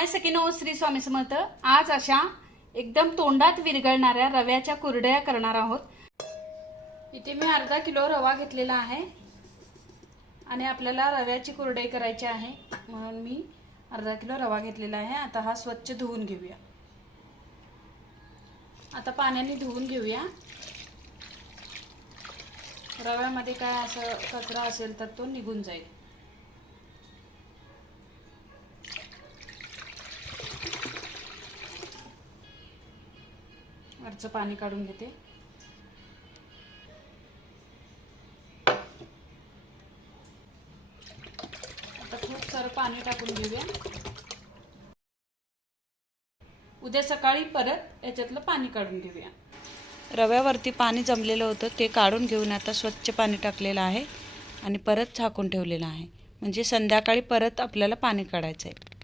हाय सकिनो श्री स्वामी समर्थ. आज अशा एकदम तोंडात विरघळणाऱ्या रव्याच्या कुरड्या करणार आहोत. इथे मी अर्धा किलो रवा घेतलेला आहे. आणि आपल्याला रव्याची कुरडई करायची आहे. म्हणून मी अर्धा किलो रवा घेतलेला आहे. आता हा स्वच्छ धुवून घेऊया. आता पाण्याने धुवून घेऊया. रव्यामध्ये काय असं कचरा असेल तर तो निघून जाईल. वरचं पाणी काढून घेते. आता खूप सारं पाणी टाकून घेऊया. उद्या सकाळी परत याच्यातलं पाणी काढून घेऊया. रव्यावरती पाणी जमलेलं होतं ते काढून घेऊन आता स्वच्छ पाणी टाकलेलं आहे आणि परत झाकून ठेवलेलं आहे. म्हणजे संध्याकाळी परत आपल्याला पाणी काढायचं आहे.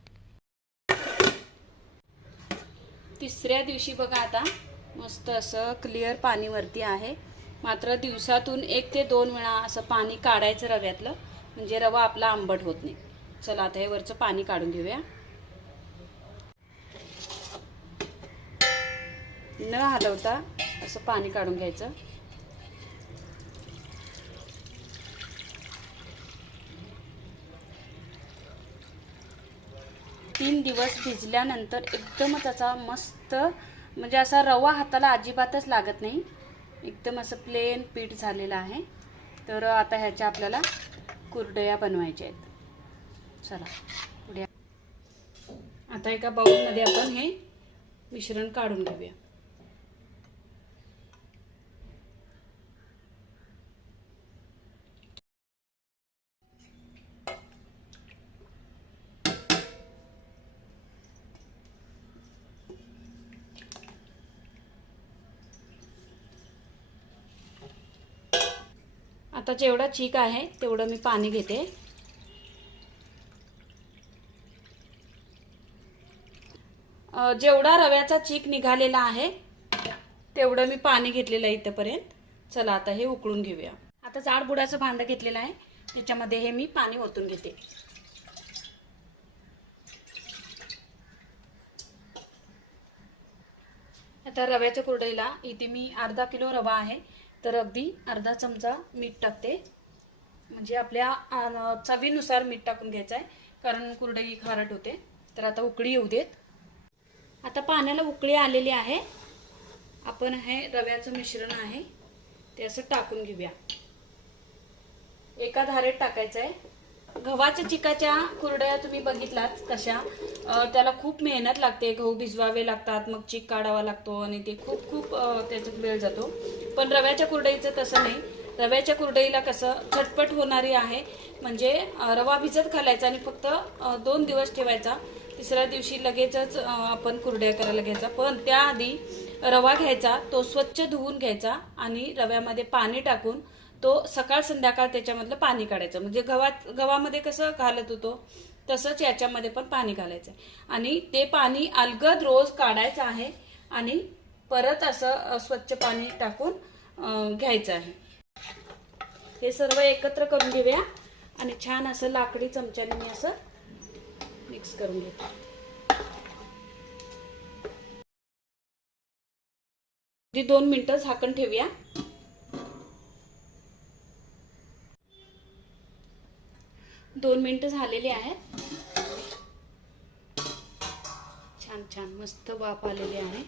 तिसऱ्या दिवशी बघा आता. मस्त असं क्लिअर पाणीवरती आहे. मात्र दिवसातून एक ते दोन वेळा असं पाणी काढायचं रव्यातलं म्हणजे रवा आपला आंबट होत नाही. चला आता हे वरचं पाणी काढून घेऊया. न हलवता असं पाणी काढून घ्यायचं. तीन दिवस भिजल्यानंतर एकदम त्याचा मस्त म्हणजे असा रवा हाताला अजिबातच लागत नाही. एकदम असं प्लेन पीठ झालेलं आहे. तर आता ह्याच्या आपल्याला कुरडया बनवायच्या आहेत. चला पुढे. आता एका बाउलमध्ये आपण हे मिश्रण काढून घेऊया. आता जेवढा चीक आहे तेवढं मी पाणी घेते. जेवढा रव्याचा चीक निघालेला आहे तेवढं मी पाणी घेतलेलं आहे इथंपर्यंत. चला आता हे उकळून घेऊया. आता जाड बुडाचं भांडं घेतलेलं आहे त्याच्यामध्ये हे मी पाणी ओतून घेते. आता रव्याच्या कुरडईला इथे मी अर्धा किलो रवा आहे तर अगदी अर्धा चमचा मीठ टाकते. म्हणजे आपल्या चवीनुसार मीठ टाकून घ्यायचं आहे कारण कुरडई खारट होते. तर आता उकळी येऊ देत. आता पाण्याला उकळी आलेली आहे. आपण हे रव्याचं मिश्रण आहे ते असं टाकून घेऊया. एका धारेत टाकायचं आहे गव्हाच्या चिकाच्या कुरड्या तुम्ही बघितलात कशा? त्याला खूप मेहनत लागते. गहू भिजवावे लागतात मग चीक काढावा लागतो आणि ते खूप खूप त्याच्यात वेळ जातो. पण रव्याच्या कुरडईचं तसं नाही. रव्याच्या कुरडईला कसं झटपट होणारी आहे. म्हणजे रवा भिजत घालायचा आणि फक्त दोन दिवस ठेवायचा. तिसऱ्या दिवशी लगेचच आपण कुरड्या करायला घ्यायचा. पण त्याआधी रवा घ्यायचा तो स्वच्छ धुवून घ्यायचा आणि रव्यामध्ये पाणी टाकून तो सकाळ संध्याकाळ त्याच्यामधलं पाणी काढायचं. म्हणजे गव्हात गव्हामध्ये कसं घालत होतो तसंच याच्यामध्ये पण पाणी घालायचं. आहे आणि ते पाणी अलगद रोज काढायचं आहे आणि परत असं स्वच्छ पाणी टाकून घ्यायचं आहे. हे सर्व एकत्र करून घेऊया. आणि छान असं लाकडी चमच्याने मी असं मिक्स करून घेते. दोन मिनटं झाकण ठेवूया. दोन मिनटं झालेली आहेत. छान छान मस्त वाफ आलेली आहे.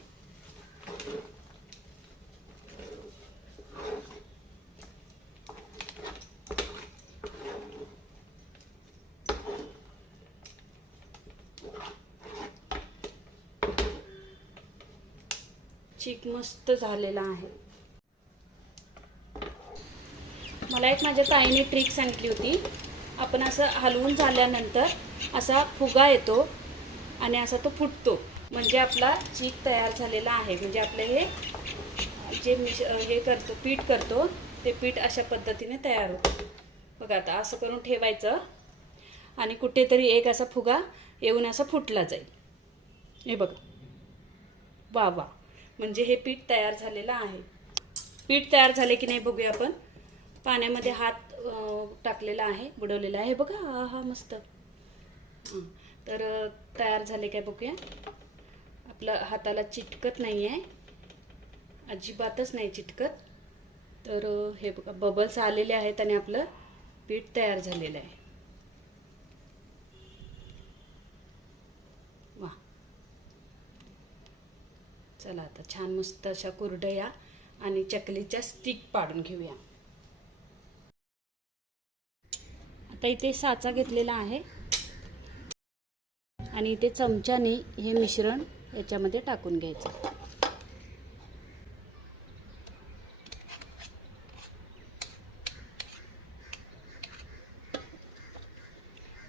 चीक मस्त झालेला आहे. मला एक माझ्या ताईने ट्रिक सांगितली होती. आपण असं हलवून झाल्यानंतर असा फुगा येतो आणि असा तो फुटतो. म्हणजे आपला चीक तयार झालेला आहे. म्हणजे आपलं हे जे मिश हे करतो पीठ करतो ते पीठ अशा पद्धतीने तयार होतं. बघा आता असं करून ठेवायचं आणि कुठेतरी एक असा फुगा येऊन असा फुटला जाईल. हे बघा. वा वा. म्हणजे हे पीठ तयार झालेलं आहे. पीठ तयार झाले की नाही बघूया आपण. पाण्यामध्ये हात टाकलेला आहे बुडवलेला आहे. बघा हा हा मस्त. तर तयार झाले काय बघूया. आपलं हाताला चिटकत नाही आहे. अजिबातच नाही चिटकत. तर हे बघा बबल्स आलेले आहेत आणि आपलं पीठ तयार झालेलं आहे. वा चला आता छान मस्त अशा कुरडया आणि चकलीच्या स्टिक पाडून घेऊया. आता इथे साचा घेतलेला आहे. आणि इथे चमच्याने हे मिश्रण याच्यामध्ये टाकून घ्यायचं.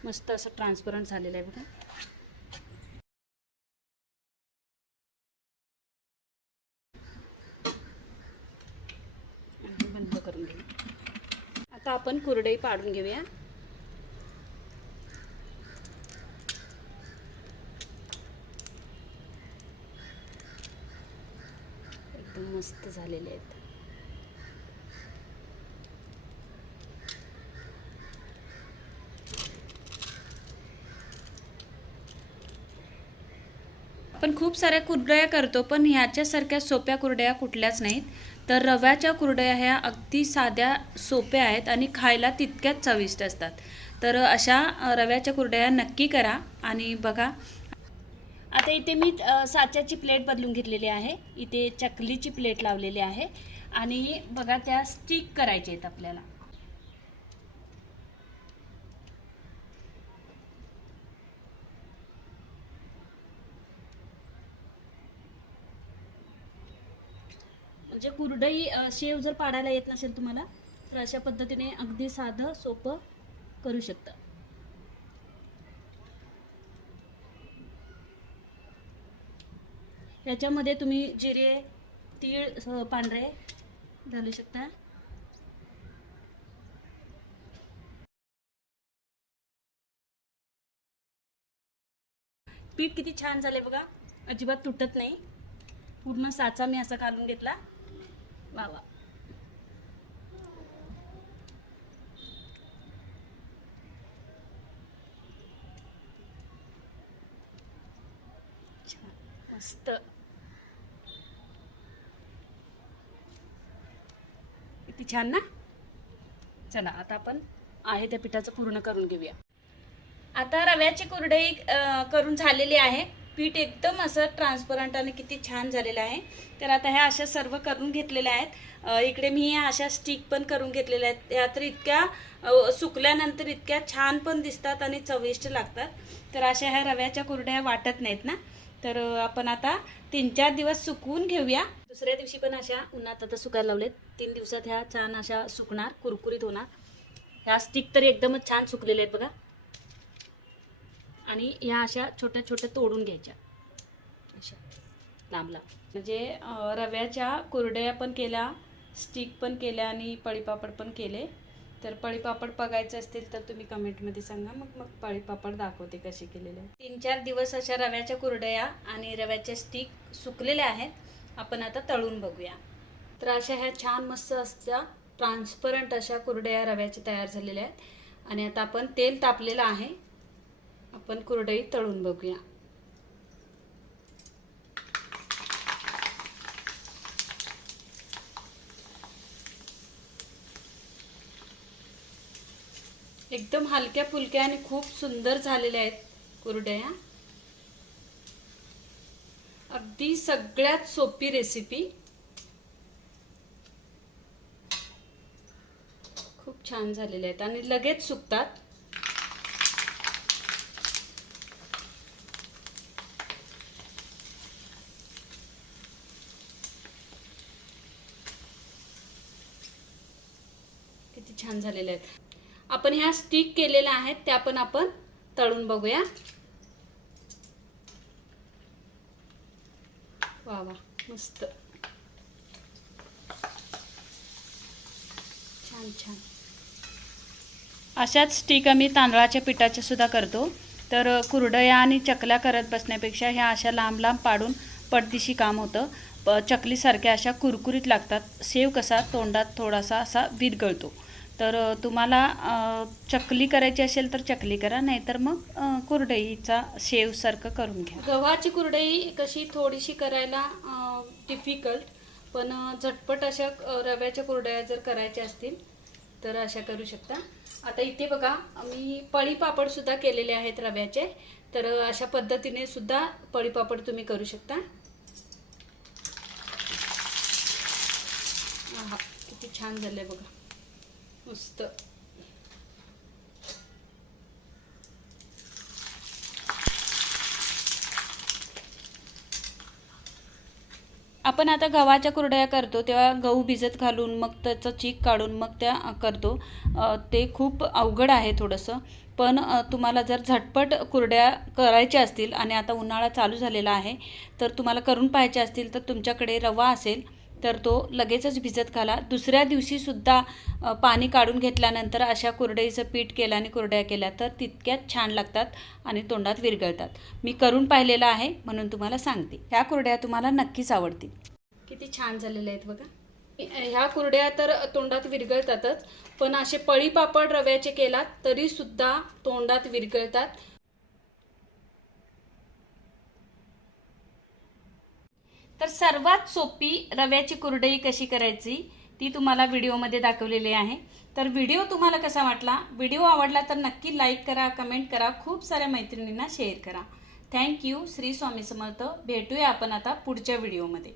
मस्त असं ट्रान्सपरंट झालेलं आहे बघा. बंद करून घेऊ. आता आपण कुरडई पाडून घेऊया एकदम मस्त झालेले आहेत. आपण खूप साऱ्या कुरडया करतो पण ह्याच्यासारख्या सोप्या कुरडया कुठल्याच नाहीत. तर रव्याच्या कुरडया ह्या अगदी साध्या सोप्या आहेत आणि खायला तितक्याच चविष्ट असतात. तर अशा रव्याच्या कुरडया नक्की करा आणि बघा आता इथे मी साच्याची प्लेट बदलून घेतलेली आहे. इथे चकलीची प्लेट लावलेली आहे. आणि बघा त्या स्टिक करायच्या आहेत आपल्याला. म्हणजे कुरडई शेव जर पाडायला येत नसेल तुम्हाला तर अशा पद्धतीने अगदी साधं सोपं करू शकता. याच्यामध्ये तुम्ही जिरे तीळ पांढरे घालू शकता. पीठ किती छान झाले बघा. अजिबात तुटत नाही. पूर्ण साचा मी असा काढून घेतला. वा वा. छान. मस्त. किती छान ना चला आता आपण आहे त्या पिठाचं पूर्ण करून घेऊया. आता रव्याची कुरडई करून झालेली आहे. पीठ एकदम असं ट्रान्सपरंट आणि किती छान झालेलं आहे. तर आता ह्या अशा सर्व करून घेतलेल्या आहेत. इकडे मी ह्या अशा स्टिक पण करून घेतलेल्या आहेत. ह्या तर इतक्या सुकल्यानंतर इतक्या छान पण दिसतात आणि चविष्ट लागतात. तर अशा ह्या रव्याच्या कुरड्या वाटत नाहीत ना. तर आपण आता तीन चार दिवस सुकवून घेऊया. दुसऱ्या दिवशी पण अशा उन्हात आता सुकायला लावलेत. तीन दिवसात ह्या छान अशा सुकणार कुरकुरीत होणार. ह्या स्टिक तर एकदमच छान सुकलेल्या आहेत बघा. आणि ह्या अशा छोट्या छोट्या तोडून घ्यायच्या. अशा लांब लांब म्हणजे रव्याच्या कुरड्या पण केल्या स्टिक पण केल्या आणि पळीपापड पण केले. तर पळीपापड बघायचे असतील तर तुम्ही कमेंटमध्ये सांगा. मग मग पळीपापड दाखवते कसे केलेले तीन चार दिवस अशा रव्याच्या कुरडया आणि रव्याच्या स्टिक सुकलेल्या आहेत. आपण आता तळून बघूया. तर अशा ह्या छान मस्त असत्या ट्रान्सपरंट अशा कुरडया रव्याच्या तयार झालेल्या आहेत. आणि आता आपण तेल तापलेलं आहे. आपण कुरडई तळून बघूया. एकदम हलक्या फुलक्या आणि खूप सुंदर झालेल्या आहेत कुरड्या अगदी सगळ्यात सोपी रेसिपी खूप छान झालेल्या आहेत आणि लगेच सुकतात. किती छान झालेल्या आहेत. आपण ह्या स्टिक केलेल्या आहेत त्या पण आपण तळून बघूया. वा वा मस्त. छान छान. अशाच स्टिक आम्ही तांदळाच्या पिठाच्या सुद्धा करतो. तर कुरडया आणि चकल्या करत बसण्यापेक्षा ह्या अशा लांब लांब पाडून पडदिशी काम होतं. प चकलीसारख्या अशा कुरकुरीत लागतात. सेव कसा तोंडात थोडासा असा विरगळतो तर तुम्हाला चकली करायची असेल तर चकली करा नाहीतर मग कुरडईचा शेवसारखं करून घ्या. गव्हाची कुरडई कशी थोडीशी करायला डिफिकल्ट पण झटपट अशा रव्याच्या कुरडया जर करायच्या असतील तर अशा करू शकता. आता इथे बघा मी पळीपापडसुद्धा सुद्धा केलेले आहेत रव्याचे तर अशा पद्धतीने सुद्धा पळीपापड तुम्ही करू शकता. आहा, किती छान झालंय बघा. मस्त आपण आता गव्हाच्या कुरड्या करतो तेव्हा गहू भिजत घालून मग त्याचं चीक काढून मग त्या करतो. ते खूप अवघड आहे थोडंसं. पण तुम्हाला जर झटपट कुरड्या करायच्या असतील आणि आता उन्हाळा चालू झालेला आहे तर तुम्हाला करून पाहायच्या असतील तर तुमच्याकडे रवा असेल तर तो लगेचच भिजत घाला. दुसऱ्या दिवशीसुद्धा पाणी काढून घेतल्यानंतर अशा कुरडईचं पीठ केलं आणि कुरड्या केल्या तर तितक्याच छान लागतात आणि तोंडात विरघळतात. मी करून पाहिलेलं आहे म्हणून तुम्हाला सांगते. ह्या कुरड्या तुम्हाला नक्कीच आवडतील. किती छान झालेल्या आहेत बघा. ह्या कुरड्या तर तोंडात विरघळतातच पण असे पळी पापड रव्याचे केलात तरीसुद्धा तोंडात विरघळतात. तर सर्वात सोपी रव्याची कुरडई कशी करायची ती तुम्हाला व्हिडिओमध्ये दाखवलेली आहे. तर व्हिडिओ तुम्हाला कसा वाटला व्हिडिओ आवडला तर नक्की लाईक करा कमेंट करा खूप साऱ्या मैत्रिणींना शेअर करा. Thank you Shri Swami Samarth. भेटूया आपण आता पुढच्या व्हिडिओमध्ये.